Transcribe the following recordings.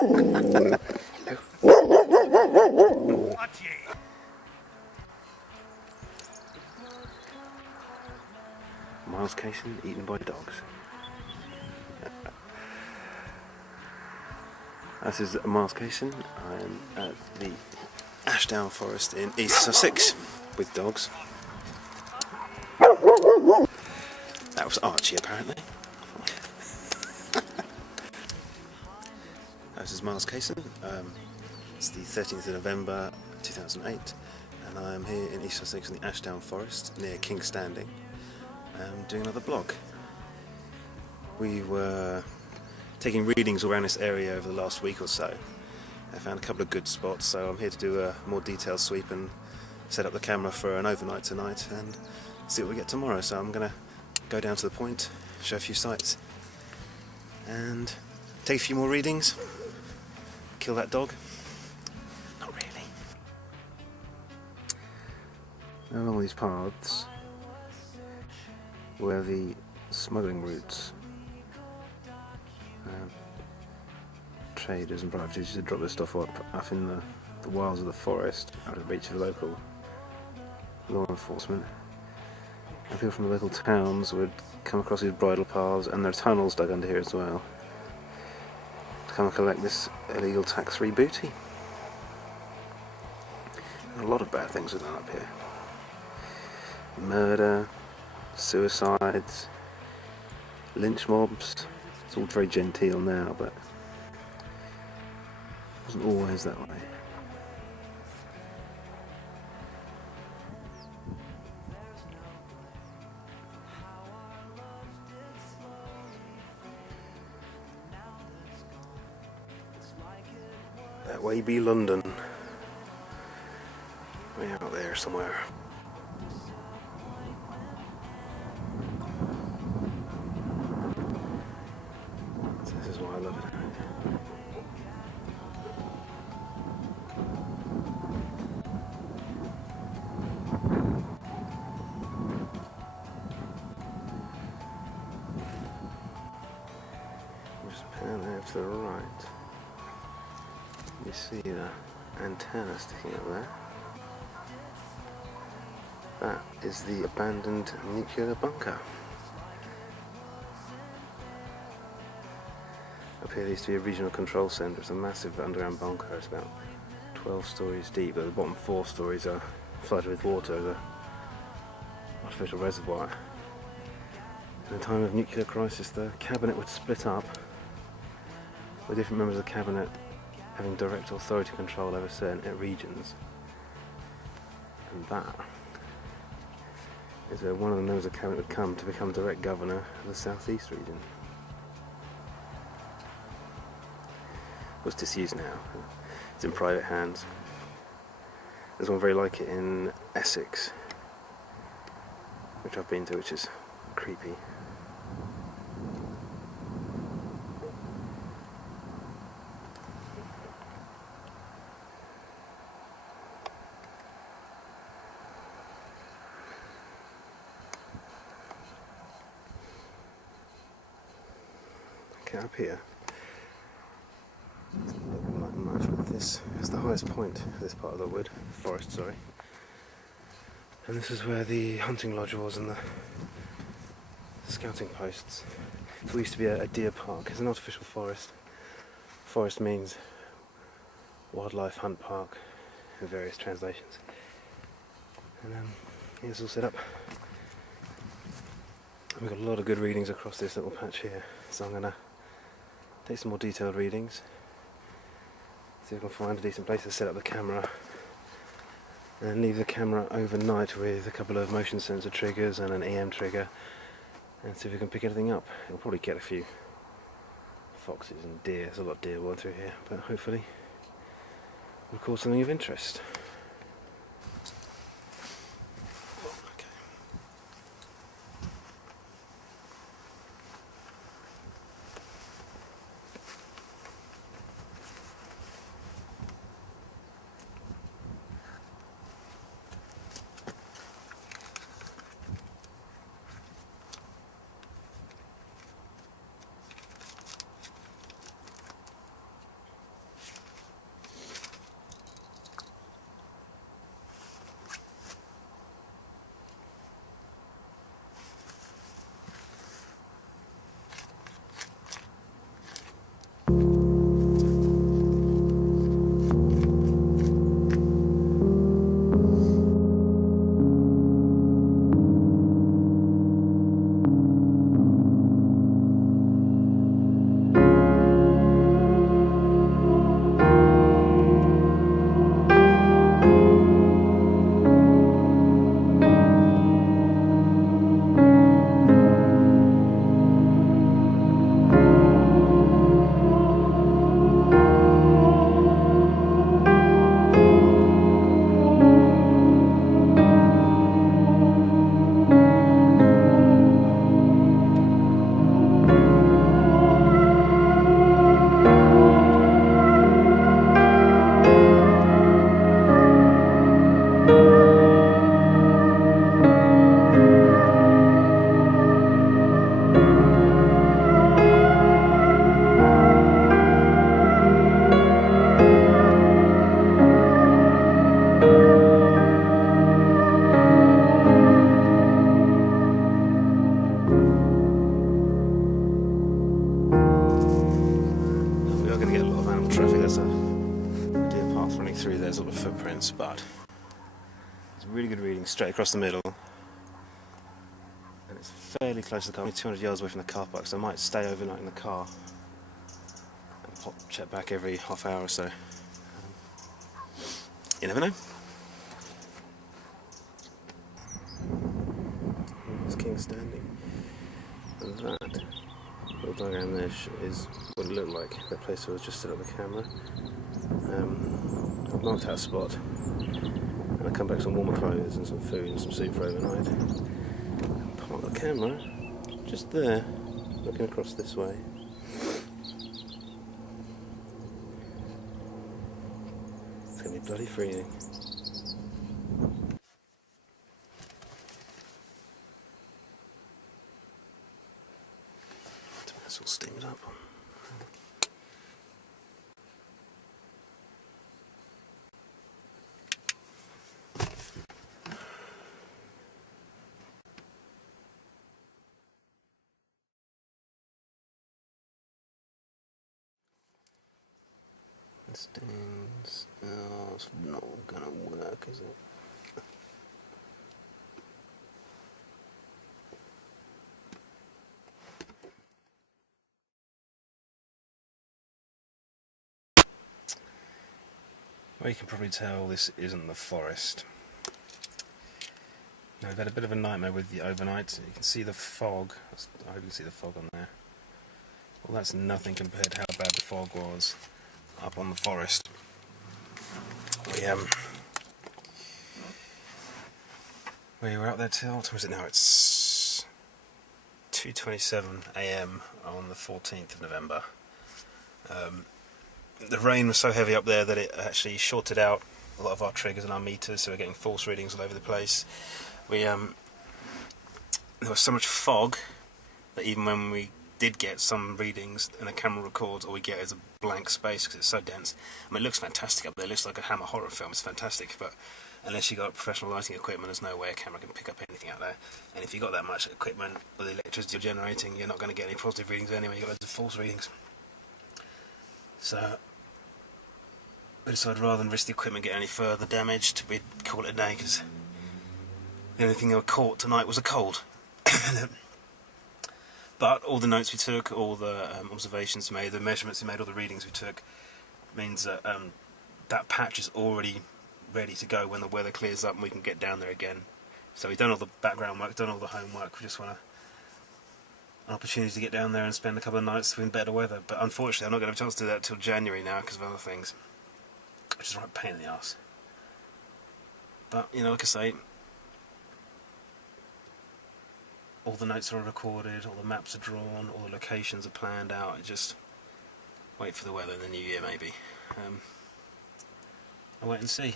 Miles Cason eaten by dogs. This is Miles Cason. I'm at the Ashdown Forest in East Sussex with dogs. That was Archie, apparently. This is Miles Cason. It's the 13th of November 2008, and I'm here in East Sussex in the Ashdown Forest near King's Standing, doing another blog. We were taking readings around this area over the last week or so. I found a couple of good spots, so I'm here to do a more detailed sweep and set up the camera for an overnight tonight and see what we get tomorrow. So I'm going to go down to the point, show a few sights, and take a few more readings. Kill that dog. Not really. Along these paths were the smuggling routes. Traders and privateers used to drop their stuff up in the wilds of the forest, out of reach of the local law enforcement. And people from the local towns would come across these bridle paths, and there are tunnels dug under here as well, to come and collect this illegal tax-free booty. A lot of bad things are done up here. Murder, suicides, lynch mobs. It's all very genteel now, but it wasn't always that way. That way be London. Way out there somewhere. This is why I love it. Just pan there to the right. You see the antenna sticking up there. That is the abandoned nuclear bunker. Up here there used to be a regional control centre. It's a massive underground bunker. It's about 12 stories deep, but the bottom 4 stories are flooded with water as an artificial reservoir. In the time of nuclear crisis, the cabinet would split up, with different members of the cabinet having direct authority control over certain regions. And that is where one of the members of the cabinet would come to become direct governor of the southeast region. It's disused now. It's in private hands. There's one very like it in Essex, which I've been to, which is creepy. Okay, up here. This is the highest point of this part of the forest, sorry. And this is where the hunting lodge was and the scouting posts. It used to be a deer park. It's an artificial forest. Forest means wildlife hunt park in various translations. And it's all set up. And we've got a lot of good readings across this little patch here, so I'm going to take some more detailed readings. See if I can find a decent place to set up the camera and leave the camera overnight with a couple of motion sensor triggers and an EM trigger, and see if we can pick anything up. It'll probably get a few foxes and deer. There's a lot of deer going through here, but hopefully we'll record something of interest. there's a deer path running through there, sort of footprints, but it's really good reading straight across the middle. And it's fairly close to the car, only 200 yards away from the car park, so I might stay overnight in the car and check back every half hour or so. You never know. There's King standing. And that little diagram there is what it looked like. That place where I was just set up the camera. I've marked out a spot, and I come back with some warmer clothes and some food and some soup for overnight. Park the camera just there, looking across this way. It's going to be bloody freezing. It's all steamed up. It stings. Oh, it's not gonna work, is it? Well, you can probably tell this isn't the forest. Now, we've had a bit of a nightmare with the overnight. You can see the fog. I hope you can see the fog on there. Well, that's nothing compared to how bad the fog was up on the forest. We were out there till, what time is it now? It's 2:27 AM on the 14th of November. The rain was so heavy up there that it actually shorted out a lot of our triggers and our meters, so we're getting false readings all over the place. There was so much fog that even when we did get some readings and the camera records, all we get is a blank space because it's so dense. I mean, it looks fantastic up there. It looks like a Hammer horror film. It's fantastic, but unless you got professional lighting equipment, there's no way a camera can pick up anything out there. And if you got that much equipment with the electricity you're generating, you're not going to get any positive readings anyway. You got loads of false readings. So we decided rather than risk the equipment getting any further damaged, we'd call it a day, because the only thing that were caught tonight was a cold. But all the notes we took, all the observations we made, the measurements we made, all the readings we took, means that that patch is already ready to go when the weather clears up and we can get down there again. So we've done all the background work, done all the homework. We just want an opportunity to get down there and spend a couple of nights in better weather. But unfortunately, I'm not going to have a chance to do that till January now because of other things, which is a right pain in the arse. But you know, like I say, all the notes are recorded, all the maps are drawn, all the locations are planned out. I just wait for the weather in the new year, maybe. I'll wait and see.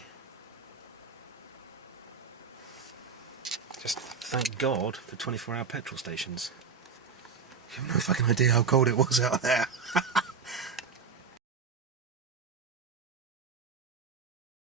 Just thank God for 24-hour petrol stations. You have no fucking idea how cold it was out there.